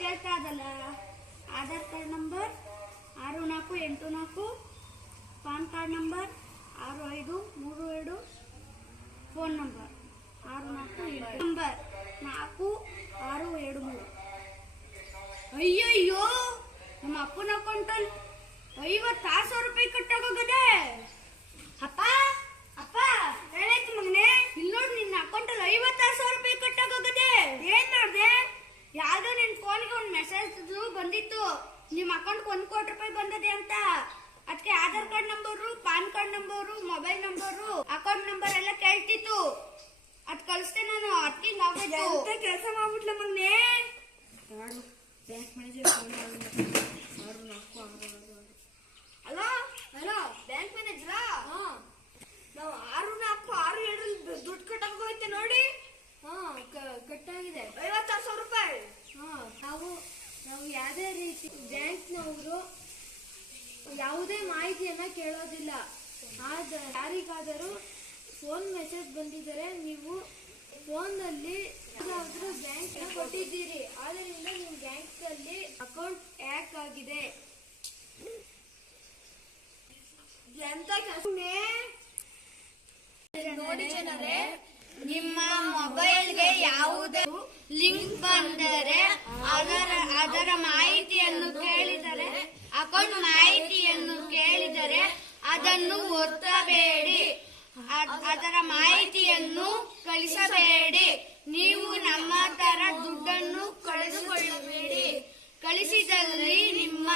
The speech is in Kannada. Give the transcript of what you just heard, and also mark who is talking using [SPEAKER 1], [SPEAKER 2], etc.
[SPEAKER 1] ಕೇಳ್ತಾ ಇದಲ್ಲ ಆಧಾರ್ ಕಾರ್ಡ್ ನಂಬರ್ ಆರು ನಾಲ್ಕು ಎಂಟು ನಾಲ್ಕು, ಪಾನ್ ಕಾರ್ಡ್ ನಂಬರ್ ಆರು ಐದು ಮೂರು ಎರಡು, ಫೋನ್ ನಂಬರ್ ಆರು ನಾಲ್ಕು ಎಂಟು. ನಂಬರ್ ನಾಲ್ಕು ಆರು ಎರಡು ಮೂರು. ಅಯ್ಯಯ್ಯೋ, ನಮ್ಮ ಅಪ್ಪನ ಅಕೌಂಟಲ್ಲಿ ಐವತ್ತಾರು ಸಾವಿರ ರೂಪಾಯಿ ಕಟ್ಟಾಗೋಗದೆ. ಅಪ್ಪ ಅಪ್ಪ ಹೇಳಿ ಮಗನೇ? ಇಲ್ಲಿ ನೋಡಿ, ನಿನ್ನ ಅಕೌಂಟಲ್ಲಿ ಐವತ್ತಾರು ಸಾವಿರ ರೂಪಾಯಿ ಯಾವ್ದೋ ನಿನ್ ಫೋನ್ಗೆ ಒಂದು ಮೆಸೇಜ್ ಬಂದಿತ್ತು. ನಿಮ್ಮ ಅಕೌಂಟ್ಗೆ ಒಂದು ಕೋಟಿ ರೂಪಾಯಿ ಬಂದದೆ ಅಂತ. ಅದಕ್ಕೆ Aadhaar card number PAN card number mobile number account number ಎಲ್ಲ ಕೇಳ್ತಿತ್ತು. ಅದ್ ಕಳಿಸ್ದೆ ನಾನು ಅದಕ್ಕೆ
[SPEAKER 2] ಎಂತ ಕೆಲಸ ಮಾಡ್ಬಿಟ್ಲ ಮಗ್ನೇ? ಬ್ಯಾಂಕ್ ಮ್ಯಾನೇಜರ್ ಫೋನ್ ಆರು ನಾಲ್ಕು ಆರು ಆರು ಆರು
[SPEAKER 1] ಹಲೋ ಹಲೋ ಬ್ಯಾಂಕ್ ಮ್ಯಾನೇಜರಾ
[SPEAKER 2] ಹಾ ನಾವು ಆರು ನಾಲ್ಕು ಆರು ಏಳರಲ್ಲಿ ದುಡ್ಡು ಕಟ್ಟಕ್ ಹೋಯ್ತೆ ನೋಡಿ ಹಾ ಕ- ಕಟ್ಟಾಗಿದೆ
[SPEAKER 1] ಐವತ್ತಾರು ಸಾವಿರ ರೂಪಾಯಿ
[SPEAKER 2] ಹಾ ನಾವು ಯಾವುದೇ ರೀತಿ ಬ್ಯಾಂಕ್ನವರು ಯಾವುದೇ ಮಾಹಿತಿಯನ್ನ ಕೇಳೋದಿಲ್ಲ. ಆದ ಯಾರಿಗಾದರೂ ಫೋನ್ ಮೆಸೇಜ್ ಬಂದಿದ್ದರೆ ನೀವು ಫೋನ್ನಲ್ಲಿ ಯಾವುದಾದ್ರೂ ಬ್ಯಾಂಕ್ ಕೊಟ್ಟಿದ್ದೀರಿ. ಆದ್ದರಿಂದ ನಿಮ್ಮ ಬ್ಯಾಂಕಲ್ಲಿ ಅಕೌಂಟ್ ಹ್ಯಾಕ್ ಆಗಿದೆ. ಎಂತ
[SPEAKER 1] ನೋಡಿ ಜನರೇ, ನಿಮ್ಮ ಮೊಬೈಲ್ಗೆ ಯಾವುದೇ ಲಿಂಕ್ ಬಂದರೆ ಅದರ ಅದರ ಮಾಹಿತಿಯನ್ನು ಕೇಳಿದರೆ ಅಕೌಂಟ್ ಮಾಹಿತಿಯನ್ನು ಕೇಳಿದರೆ ಅದನ್ನು ಒತ್ತಬೇಡಿ. ಅದ್- ಅದರ ಮಾಹಿತಿಯನ್ನು ಕಳಿಸಬೇಡಿ. ನೀವು ನಮ್ಮ ತರ ದುಡ್ಡನ್ನು ಕಳೆದುಕೊಳ್ಳಬೇಡಿ. ಕಳಿಸಿದಲ್ಲಿ ನಿಮ್ಮ